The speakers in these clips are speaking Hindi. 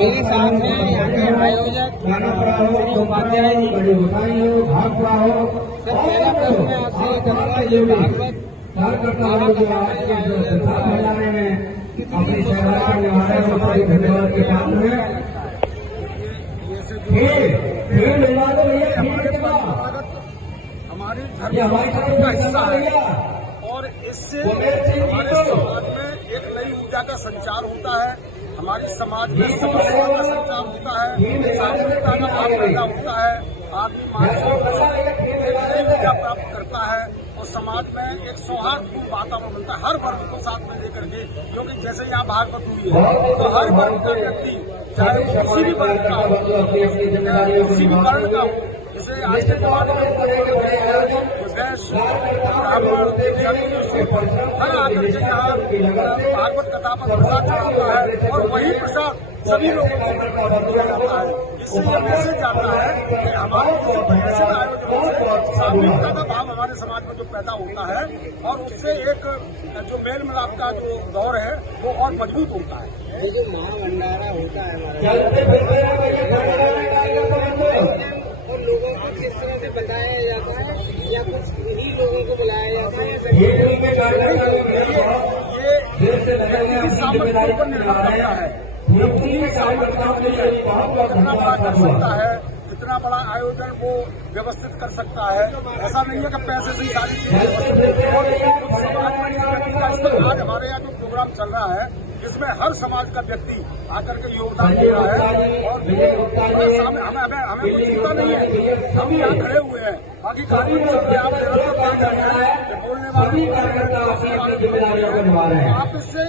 मेरे साथ में यहाँ के आयोजक श्री उपाध्याय जी। सर, पहला प्रश्न मैं आपसे ये करूँगा, ये भागवत बाबा कथा का जो आयोजन हुआ है, कितनी मुस्कुराहट सफाई करने वाले हमारी धर्म संस्कृति का हिस्सा है और इससे हमारे समाज में एक नई ऊर्जा का संचार होता है। हमारी समाज में समस्या का संचार होता है, सामूहिकता का भाव पैदा होता है, आदमी मानसिक रूप से एक नई ऊर्जा प्राप्त करता है और समाज में एक सौहार्दपूर्ण वातावरण बनता है हर वर्ग को साथ में लेकर के। क्योंकि जैसे यहाँ भागवत हुई है तो हर वर्ग का व्यक्ति, चाहे वो किसी भी वर्ग का हो, किसी भी वर्ण का हो, जैसे आज के जमाने में वैश्य, ब्राह्मण, हर आकर के यहाँ भागवत कथा पर प्रसाद चढ़ाता है और वही प्रसाद सभी लोगों को दिया जाता है। इससे यह मैसेज जाता है कि हमारे ऐसे आयोजनों से सामूहिकता का भाव हमारे समाज में जो पैदा होता है और उससे एक जो मेल मिलाप का जो दौर है वो और मजबूत होता है। ये जो महाभंडारा होता है और लोगों को किस तरह से बताया जाता है या कुछ इन्हीं लोगों को बुलाया जाता है? ये सामर्थ्य के ऊपर निर्भर करता है, उसकी सामर्थ्य कितना बड़ा कर सकता है, कितना बड़ा आयोजन वो व्यवस्थित कर सकता है। ऐसा नहीं है कि पैसे से ही सारी चीजें और समाज में इस व्यक्ति का स्तर। आज हमारे यहाँ जो प्रोग्राम चल रहा है इसमें हर समाज का व्यक्ति आकर के योगदान दे रहा है और हमें कोई चिंता नहीं है, हम यहाँ खड़े हुए हैं। बाकी कार्य चल रहे हैं, आप निरंतर देख रहे हैं बोलने वाले आप इससे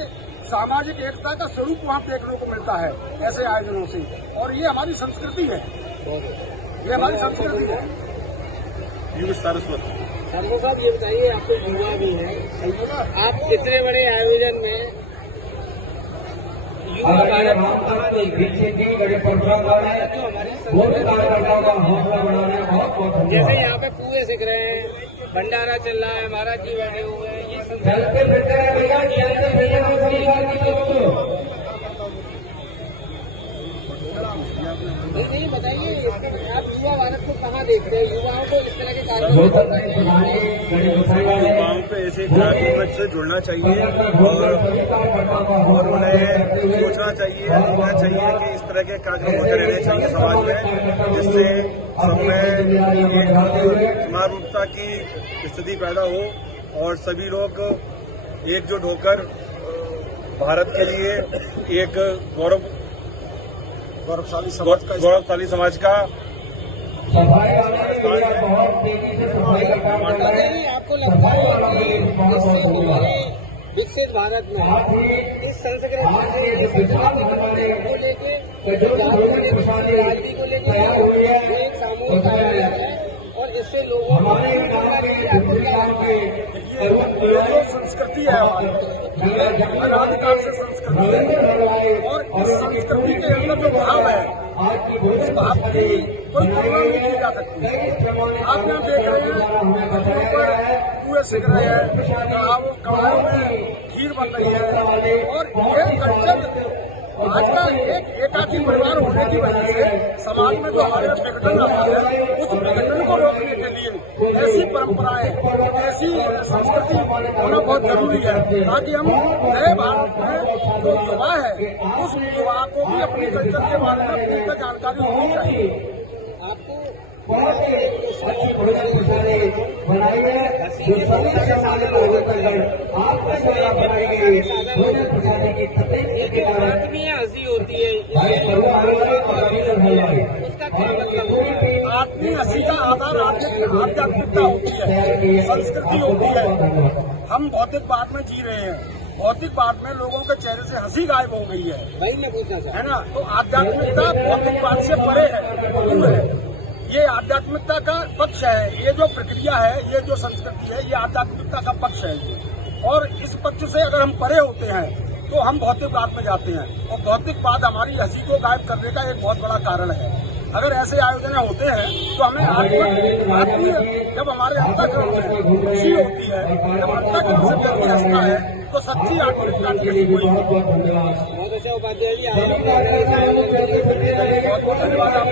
सामाजिक एकता का स्वरूप वहाँ देखने को मिलता है ऐसे आयोजनों से। और ये हमारी संस्कृति है, ये हमारी संस्कृति है। सरस्वती साहब, ये बताइए, आपको युवा भी है, आप इतने बड़े आयोजन में युवा भारत जैसे यहाँ पे पूरे सीख रहे हैं, भंडारा चल रहा है, महाराज जी बैठे हुए हैं, ये नहीं बताइए आप युवा भारत को कहाँ देखते हैं? युवाओं को इस तरह के युवाओं को ऐसे कार्यक्रम से जुड़ना चाहिए और उन्हें सोचना चाहिए, देखना चाहिए कि इस तरह के कार्यक्रम होते रहने चाहिए समाज में, जिससे सब में समारूपता की स्थिति पैदा हो और सभी लोग एकजुट होकर भारत के लिए एक गौरवशाली समाज का आपको लगता है कि विकसित भारत में इस संस्कृति को लेके राजनीति को लेके वो एक सामूहिक आयोजन है और इससे लोगों को ये जो संस्कृति है हमारी अनादिकाल से संस्कृति है और इस संस्कृति के अंदर जो भाव है उस भाव की कोई तुलना नहीं की जा सकती। आप यहाँ देख रहे हैं पर कुएं सीख रहे हैं, कड़ाहों में खीर बन रही है और ये कल्चर आज का एक एकाकी परिवार होने की वजह से समाज में जो हमारे विघटन आता है उस विघटन को रोकने के लिए ऐसी परंपराएं, ऐसी संस्कृति होना बहुत जरूरी है ताकि हम नए भारत में जो युवा है उस युवा को भी अपने कल्चर के बारे में पूरी जानकारी होनी चाहिए। हंसी होती है, आत्मीय हंसी का आधार आध्यात्मिकता होती है, संस्कृति होती है। हम भौतिक बात में जी रहे हैं, भौतिक बात में लोगों के चेहरे से हंसी गायब हो गई है, वही मैं पूछना चाहता है ना। तो आध्यात्मिकता भौतिक बात से परे है, दूर है। ये आध्यात्मिकता का पक्ष है, ये जो प्रक्रिया है, ये जो संस्कृति है, ये आध्यात्मिकता का पक्ष है। और इस पक्ष से अगर हम परे होते हैं तो हम भौतिकवाद में जाते हैं और भौतिकवाद हमारी हंसी को गायब करने का एक बहुत बड़ा कारण है। अगर ऐसे आयोजन होते हैं तो हमें आत्मीय जब हमारे अंतःकरण में खुशी होती है, जब अंतःकरण से व्यक्ति हंसता है तो सच्ची आत्मिकता की उपाध्याय जी, आप बहुत बहुत धन्यवाद आपका।